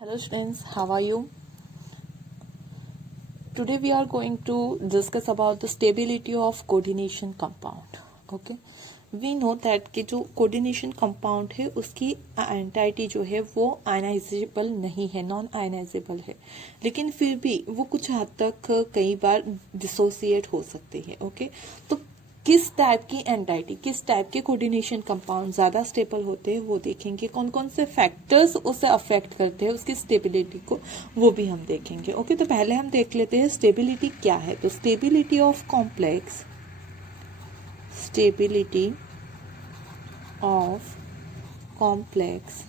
Hello students, how are you? Today we are going to discuss about the stability of coordination compound. Okay, we know that कि जो coordination compound है उसकी entity जो है वो ionizable नहीं है, नॉन आयनाइजेबल है, लेकिन फिर भी वो कुछ हद तक कई बार डिसोसिएट हो सकती है. ओके, तो किस टाइप की एंटाइटी, किस टाइप के कोऑर्डिनेशन कंपाउंड ज्यादा स्टेबल होते हैं वो देखेंगे. कौन कौन से फैक्टर्स उसे अफेक्ट करते हैं उसकी स्टेबिलिटी को, वो भी हम देखेंगे. ओके, तो पहले हम देख लेते हैं स्टेबिलिटी क्या है. तो stability of complex, stability of complex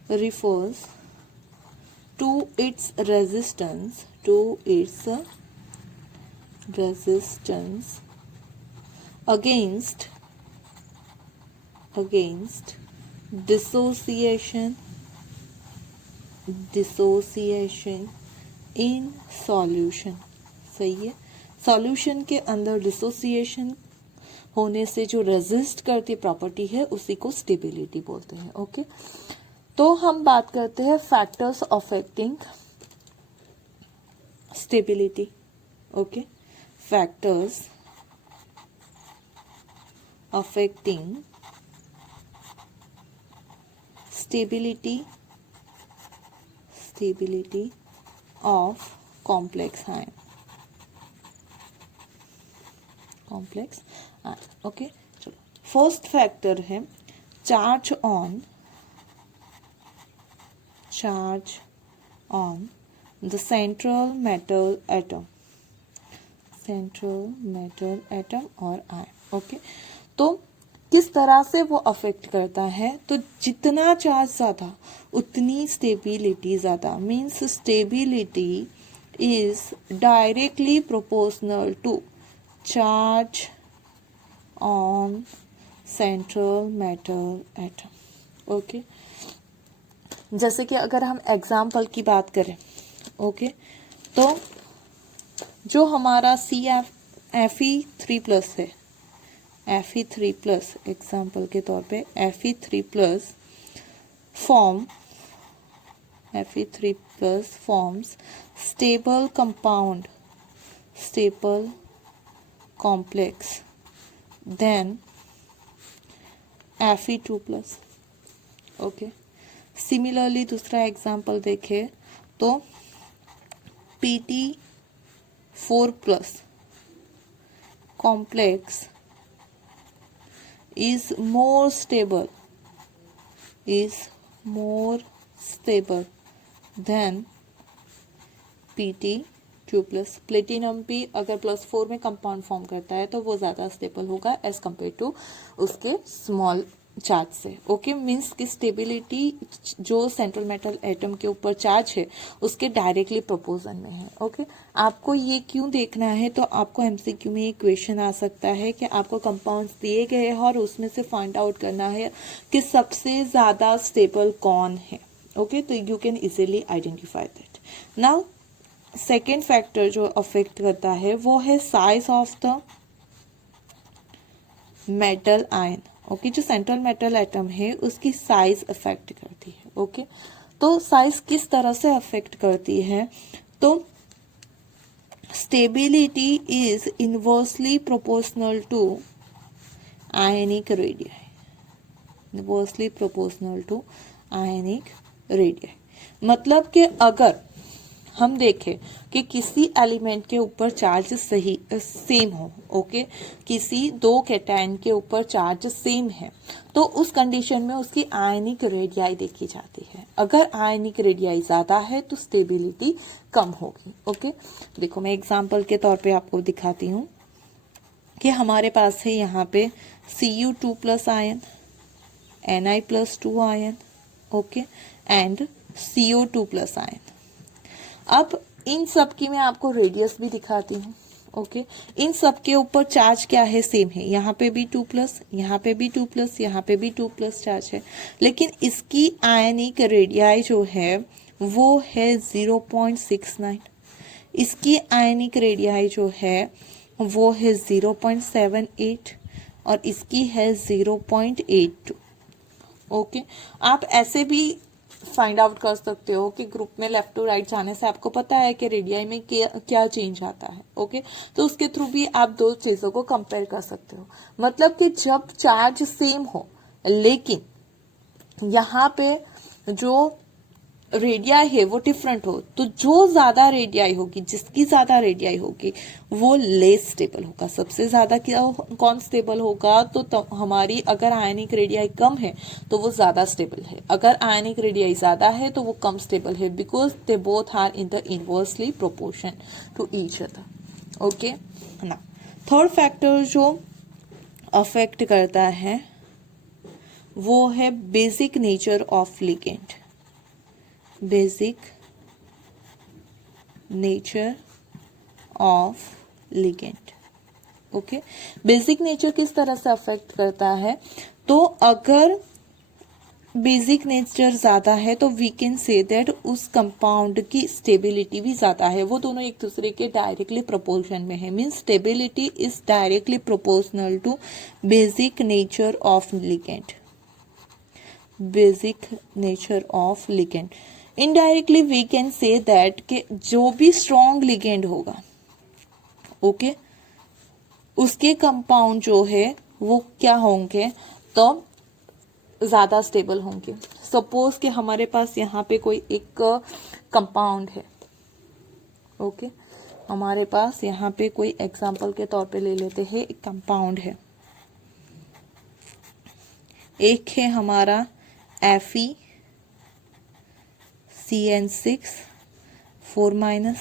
refers to its resistance against dissociation in solution. सही है, सॉल्यूशन के अंदर डिसोसिएशन होने से जो रेजिस्ट करती प्रॉपर्टी है उसी को स्टेबिलिटी बोलते हैं. ओके, तो हम बात करते हैं factors affecting stability. Okay, factors affecting stability of complex ion. Okay, चलो फर्स्ट फैक्टर है charge on the central metal atom और आयन. ओके, तो किस तरह से वो अफेक्ट करता है, तो जितना चार्ज ज्यादा उतनी स्टेबिलिटी ज्यादा. Means stability is directly proportional to charge on central metal atom. Okay, जैसे कि अगर हम एग्जाम्पल की बात करें, ओके, तो जो हमारा Fe3+ है, Fe3+ एग्जाम्पल के तौर पे Fe3+ forms stable complex than Fe2+. Okay, similarly दूसरा एग्जाम्पल देखें तो Pt4+ complex is more stable than Pt2+. Platinum भी अगर +4 में कंपाउंड फॉर्म करता है तो वो ज़्यादा स्टेबल होगा एज कम्पेयर टू उसके स्मॉल चार्ज से. ओके, मीन्स की स्टेबिलिटी जो सेंट्रल मेटल एटम के ऊपर चार्ज है उसके डायरेक्टली प्रोपोर्शन में है. ओके, आपको ये क्यों देखना है, तो आपको एमसीक्यू में एक क्वेश्चन आ सकता है कि आपको कंपाउंड्स दिए गए हैं और उसमें से फाइंड आउट करना है कि सबसे ज़्यादा स्टेबल कौन है. ओके, तो you can easily identify that. Now second factor जो अफेक्ट करता है वो है size of the metal ion. Okay, जो सेंट्रल मेटल एटम है उसकी साइज अफेक्ट करती है. ओके, तो साइज किस तरह से अफेक्ट करती है, तो stability is inversely proportional to ionic radii. मतलब कि अगर हम देखें कि किसी एलिमेंट के ऊपर चार्ज सेम हो, ओके, किसी दो कैटायन के ऊपर चार्ज सेम है, तो उस कंडीशन में उसकी आयनिक रेडियाई देखी जाती है. अगर आयनिक रेडियाई ज्यादा है तो स्टेबिलिटी कम होगी. ओके, देखो मैं एग्जांपल के तौर पे आपको दिखाती हूँ कि हमारे पास है यहाँ पे Cu2+ ion, Ni+2 ion, okay, and CO2+ ion. अब इन सब की मैं आपको रेडियस भी दिखाती हूँ. ओके, इन सब के ऊपर चार्ज क्या है, सेम है. यहाँ पे भी 2+, यहाँ पे भी 2+, यहाँ पे भी 2+ चार्ज है, लेकिन इसकी आयनिक रेडियाई जो है वो है 0.69. इसकी आयनिक रेडियाई जो है वो है 0.78 और इसकी है 0.82. ओके आप ऐसे भी फाइंड आउट कर सकते हो कि ग्रुप में लेफ्ट टू राइट जाने से आपको पता है कि रेडियाई में क्या चेंज आता है। ओके तो उसके थ्रू भी आप दो चीजों को कंपेयर कर सकते हो। मतलब कि जब चार्ज सेम हो लेकिन यहाँ पे जो रेडियाई है वो डिफरेंट हो, तो जो ज्यादा रेडियाई होगी, जिसकी ज्यादा रेडियाई होगी वो लेस स्टेबल होगा। सबसे ज्यादा क्या कौन स्टेबल होगा, तो हमारी अगर आयनिक रेडियाई कम है तो वो ज्यादा स्टेबल है, अगर आयनिक रेडियाई ज्यादा है तो वो कम स्टेबल है, because they both are in the inversely proportion to each other. Okay ना, थर्ड फैक्टर जो अफेक्ट करता है वो है basic nature of ligand. Basic nature of ligand. Okay basic nature किस तरह से अफेक्ट करता है, तो अगर बेसिक नेचर ज्यादा है तो वी कैन से दैट उस कंपाउंड की स्टेबिलिटी भी ज्यादा है। वो दोनों एक दूसरे के डायरेक्टली प्रोपोर्शन में है, means stability is directly proportional to basic nature of ligand. Basic nature of ligand, indirectly we can say that कि जो भी स्ट्रॉन्ग लिगेंड होगा ओके उसके कंपाउंड जो है वो क्या होंगे, तो ज्यादा स्टेबल होंगे। सपोज कि हमारे पास यहाँ पे कोई एक कंपाउंड है। ओके हमारे पास यहाँ पे कोई एग्जांपल के तौर पे ले लेते हैं, एक कंपाउंड है, एक है हमारा FeCN6 4-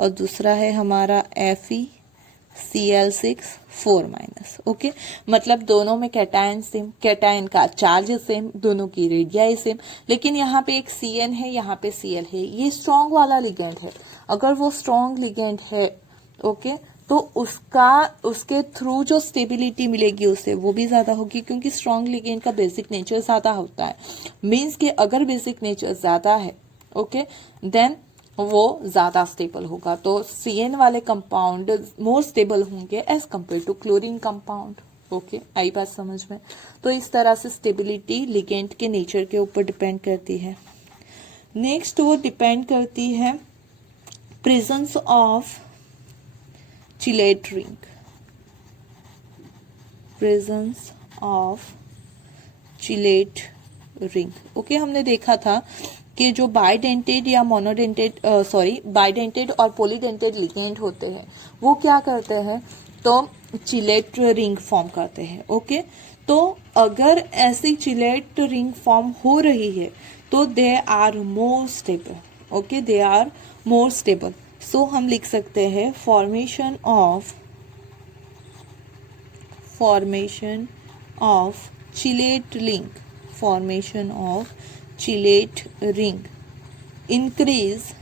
और दूसरा है हमारा FeCl6 4-। ओके मतलब दोनों में कैटायन सेम, कैटायन का चार्ज सेम, दोनों की रेडियाई सेम, लेकिन यहाँ पे एक Cn है, यहाँ पे Cl है। ये स्ट्रॉन्ग वाला लिगेंड है। अगर वो स्ट्रॉन्ग लिगेंड है ओके तो उसके थ्रू जो स्टेबिलिटी मिलेगी उसे वो भी ज्यादा होगी, क्योंकि स्ट्रॉन्ग लिगेंड का बेसिक नेचर ज्यादा होता है। मीन्स कि अगर बेसिक नेचर ज्यादा है ओके देन वो ज्यादा स्टेबल होगा। तो Cn वाले कंपाउंड मोर स्टेबल होंगे as compare to chlorine compound. Okay आई बात समझ में। तो इस तरह से स्टेबिलिटी लिगेंड के नेचर के ऊपर डिपेंड करती है। नेक्स्ट वो डिपेंड करती है presence of chelate ring. Presence of chelate ring. Okay हमने देखा था कि जो बाइडेंटेड या मोनोडेंटेड बाइडेंटेड और पॉलीडेंटेड लिगेंड होते हैं वो क्या करते हैं, तो चिलेट रिंग फॉर्म करते हैं। ओके तो अगर ऐसी चिलेट रिंग फॉर्म हो रही है तो they are more stable. Okay they are more stable. So हम लिख सकते हैं formation of chelate ring, formation of chilate ring increase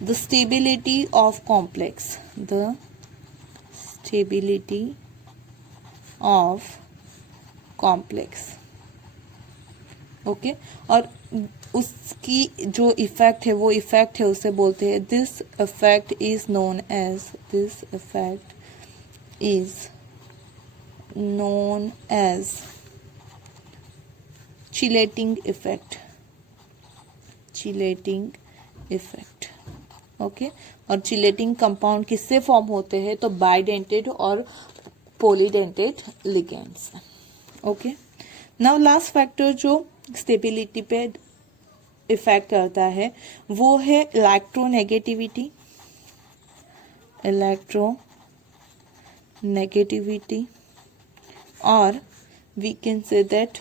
the stability of complex, the stability of complex। Okay और उसकी जो इफेक्ट है वो इफेक्ट है उसे बोलते हैं this effect is known as chelating effect। Okay और चिलेटिंग कंपाउंड किससे फॉर्म होते हैं, तो बाइडेंटेड और polydentate ligands. Okay now last factor जो स्टेबिलिटी पे इफेक्ट करता है वो है इलेक्ट्रोनेगेटिविटी और वी कैन से दैट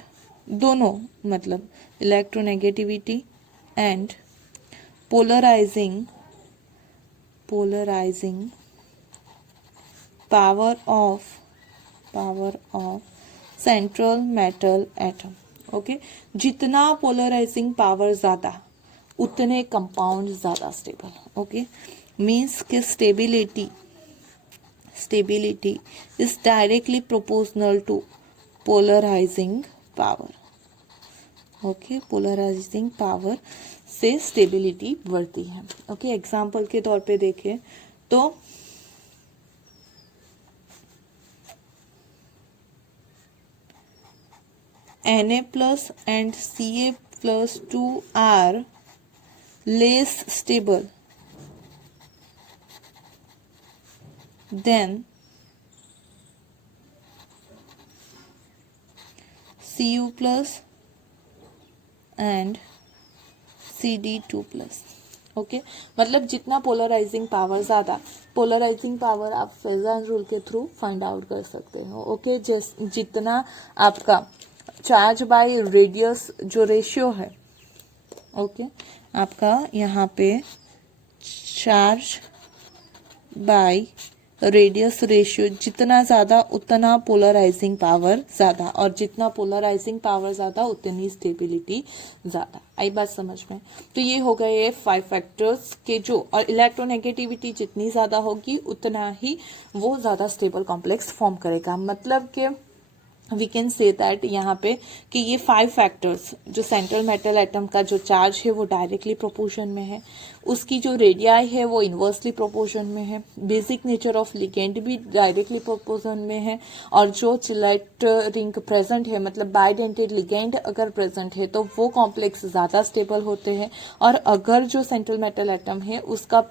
दोनों मतलब electronegativity and polarizing power of central metal atom. Okay जितना पोलराइजिंग पावर ज्यादा उतने कंपाउंड ज्यादा स्टेबल। ओके मीन्स के stability is directly proportional to polarizing power। Okay polarizing power से स्टेबिलिटी बढ़ती है। ओके एग्जांपल के तौर पे देखें तो Na plus and Ca plus 2 are less stable than Cu plus and Cd2 plus. Okay, मतलब जितना पोलराइजिंग पावर ज़्यादा, पोलराइजिंग पावर आप फेजर रूल के थ्रू फाइंड आउट कर सकते हो। ओके, जितना आपका चार्ज बाय रेडियस जो रेशियो है, ओके, आपका यहाँ पे चार्ज बाय रेडियस रेशियो जितना ज़्यादा उतना पोलराइजिंग पावर ज़्यादा, और जितना पोलराइजिंग पावर ज़्यादा उतनी स्टेबिलिटी ज़्यादा। आई बात समझ में? तो ये हो गए 5 फैक्टर्स के जो, और इलेक्ट्रोनेगेटिविटी जितनी ज़्यादा होगी उतना ही वो ज़्यादा स्टेबल कॉम्प्लेक्स फॉर्म करेगा। मतलब कि वी कैन से दैट यहाँ पे कि ये 5 फैक्टर्स, जो सेंट्रल मेटल एटम का जो चार्ज है वो डायरेक्टली प्रोपोर्शन में है, उसकी जो रेडियाई है वो इन्वर्सली प्रोपोर्शन में है, बेसिक नेचर ऑफ लिगेंड भी डायरेक्टली प्रोपोर्शन में है, और जो चिलेट रिंग प्रेजेंट है, मतलब बाइडेंटेड लिगेंड अगर प्रेजेंट है तो वो कॉम्प्लेक्स ज़्यादा स्टेबल होते हैं। और अगर जो सेंट्रल मेटल एटम है उसका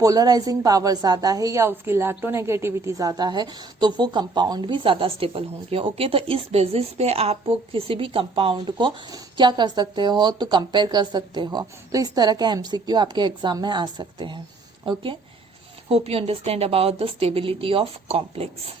पोलराइजिंग पावर ज़्यादा है या उसकी इलेक्ट्रोनेगेटिविटी ज़्यादा है तो वो कंपाउंड भी ज़्यादा स्टेबल होंगे। ओके, तो इस बेसिस पे आप किसी भी कंपाउंड को क्या कर सकते हो, तो कंपेयर कर सकते हो। तो इस तरह के एमसीक्यू आपके एग्जाम में आ सकते हैं। Okay, hope you understand about the stability of complex.